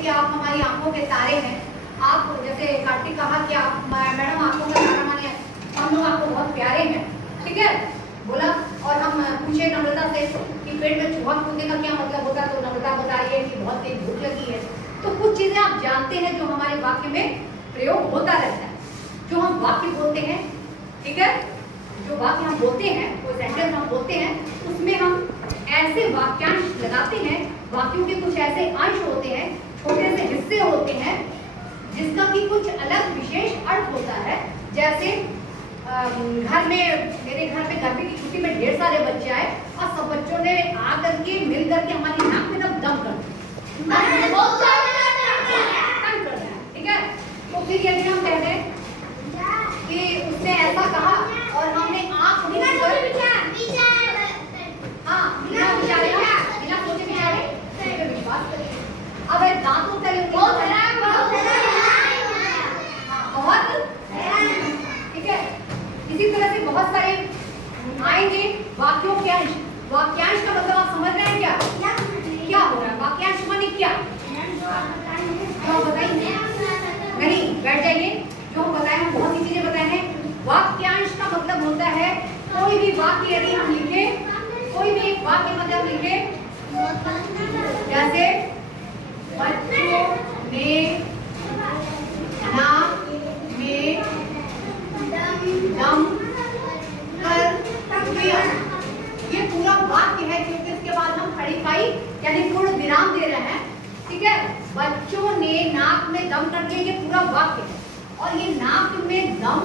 कि आप हमारी आंखों के तारे हैं। आप जैसे कार्तिक कहा कि आप मैडम आंखों का तारा माने हम लोग आपको बहुत प्यारे हैं, ठीक है बोला। और हम पूछे नम्रता से कि पेट में चूहा कूदने का क्या मतलब होता है, तो नम्रता बताइए कि बहुत तेज भूख लगी है। तो कुछ चीजें आप जानते हैं जो हमारे वाक्य में प्रयोग होता रहता है। जो हम वाक्य बोलते हैं, ठीक है, जो वाक्य हम बोलते हैं, कोई सेंटेंस हम बोलते हैं, उसमें हम ऐसे वाक्यांश लगाते हैं, वाक्यों के कुछ ऐसे अंश होते हैं, छोटे से हिस्से होते हैं जिसका कि कुछ अलग विशेष अर्थ होता है। जैसे घर में, मेरे घर में गर्मी की छुट्टी में ढेर सारे बच्चे आए और सब बच्चों ने आकर के मिल करके हमारी नाक में दम कर दिया, ठीक है। तो फिर यदि हम कह दें कि उसने ऐसा कहा और हमने आंख मूंद कर बिना सोचे विचारे पे विश्वास करें। अब दांतों तले बहुत, ठीक है। इसी तरह से बहुत सारे आएंगे वाक्यों के अंश। वाक्यांश का मतलब आप समझ रहे हैं क्या हो रहा है? वाक्यांश माने क्या? तो बताइए, नहीं बैठ जाइए। जो हम बताए हैं बहुत सी चीजें बताए हैं। वाक्यांश का मतलब होता है कोई भी वाक्य यदि हम लिखे, कोई भी एक वाक्य मतलब लिखे, जैसे बच्चों ने नाक में दम कर दिया, ये पूरा वाक्य है, क्योंकि इसके बाद हम खड़ी खाई यानी पूर्ण विराम दे रहे हैं, ठीक है। बच्चों ने नाक में दम कर दिया, ये पूरा वाक्य है। और ये नाक में दम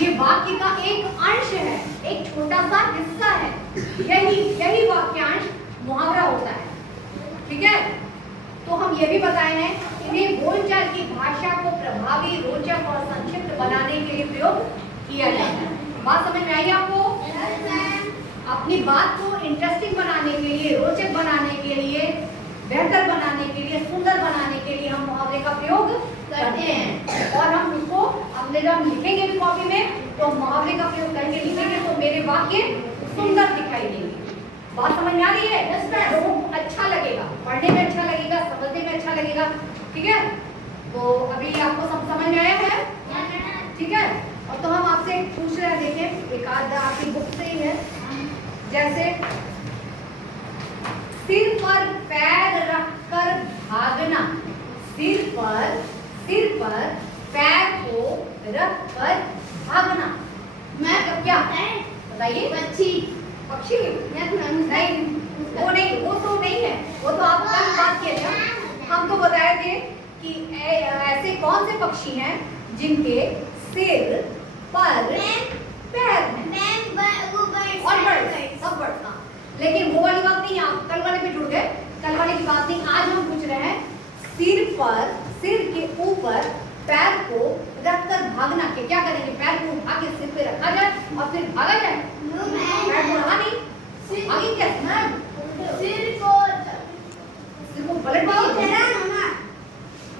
ये वाक्य का एक अंश है, एक छोटा सा हिस्सा है। यही वाक्यांश मुहावरा होता है, ठीक है। तो हम ये भी बताए हैं, इन्हें बोलचाल की भाषा को प्रभावी, रोचक और संक्षिप्त बनाने के लिए प्रयोग किया जाता है। बात समझ में आई आपको? अपनी बात को इंटरेस्टिंग बनाने के लिए, रोचक बनाने के लिए, बेहतर बनाने के लिए, सुंदर बनाने के लिए हम मुहावरे का प्रयोग करते हैं। और हम उसको अपने जब हम लिखेंगे भी कॉपी में, तो मुहावरे का प्रयोग करके लिखेंगे तो मेरे वाक्य सुंदर दिखाई देंगे। बात समझ में आ रही है? लोगों को अच्छा लगेगा, पढ़ने में अच्छा लगेगा, समझने में अच्छा लगेगा, ठीक है। तो अभी आपको सब समझ में आया है, ठीक है। और तो हम आपसे पूछ रहे हैं, देखें एक आध आपकी बुक से ही है, जैसे सिर पर पैर रखकर भागना, सिर पर पैर को रखकर भागना। मैं क्या बताइए? पक्षी नहीं, वो नहीं, वो तो नहीं है, वो तो आप कल बात किए थे। हम तो बताए थे कि ऐसे कौन से पक्षी हैं जिनके सिर पर पैर हैं और बर्ड, सब बर्ड का। लेकिन वो वाली बात नहीं, आप कल वाले पे जुड़ गए, कल वाले की बात नहीं। आज हम पूछ रहे हैं सिर के ऊपर पैर को रखकर भागना के क्या करेंगे? पैर को उठा के सिर पे रखा जाए और फिर भागा जाए? पैर को रखा नहीं, आगे क्या? सिर को पलट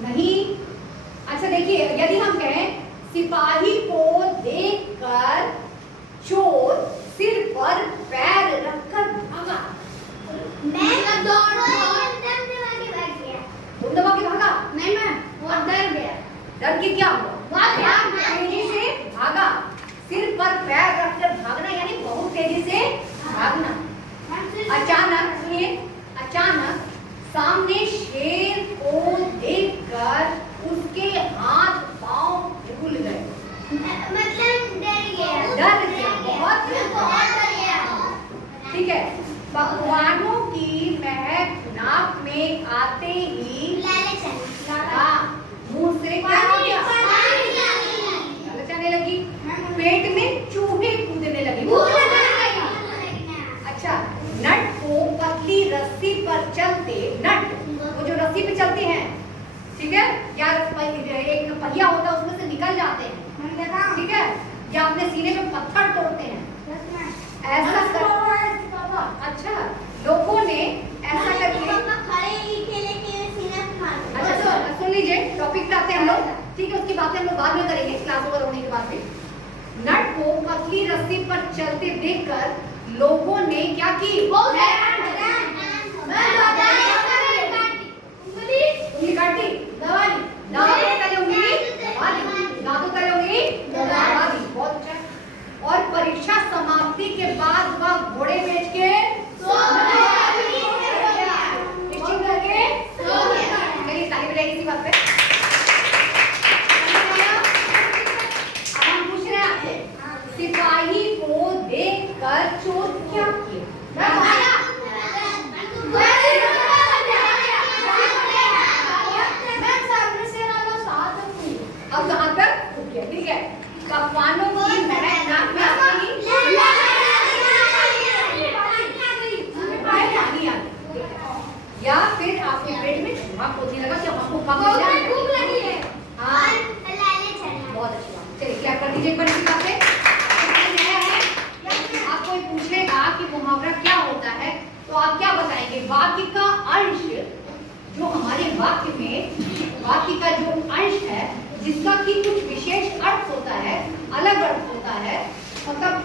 नहीं। अच्छा देखिए, यदि हम कहें सिपाही को देखकर चोर सिर पर पैर रखकर भागा, दबा के भागा नहीं, मैं वो डर गया। डर के क्या हुआ? तेजी से भागा। सिर पर पैर रखकर भागना यानी बहुत तेजी से भागना। अचानक सुनिए, अचानक सामने शेर को देखकर उसके हाथ पांव झूल गए, मतलब डर गया, बहुत डर गया, ठीक है। पकवानों की महक नाक में आते ही मुंह से क्या हो गया? लालच आने लगी, पेट में चूहे कूदने लगे। अच्छा, नट को पतली रस्सी पर चलते, नट वो जो रस्सी पे चलते हैं, ठीक है, या एक पहिया होता है उसमें से निकल जाते हैं, ठीक है, या अपने सीने में पत्थर तोड़ते हैं, ऐसा कर। अच्छा, लोगों ने ऐसा करके, अच्छा तो सुन लीजिए, टॉपिक पे आते हैं हम लोग, ठीक है। उसकी बातें हम लोग बाद में करेंगे क्लास ओवर होने के बाद में। नट को पतली रस्सी पर चलते देखकर लोगों ने क्या की? आपके पेट में भूख होती लगा कि हमको भूख लगी है। हाँ बहुत अच्छी बात। चलिए क्या कर दीजिए एक बार इसी बात पे। आपको पूछेगा कि मुहावरा क्या होता है तो आप क्या बताएंगे? वाक्य का अंश, जो हमारे वाक्य में वाक्य का जो अंश है जिसका कि कुछ विशेष अर्थ होता है, अलग अर्थ होता है, मतलब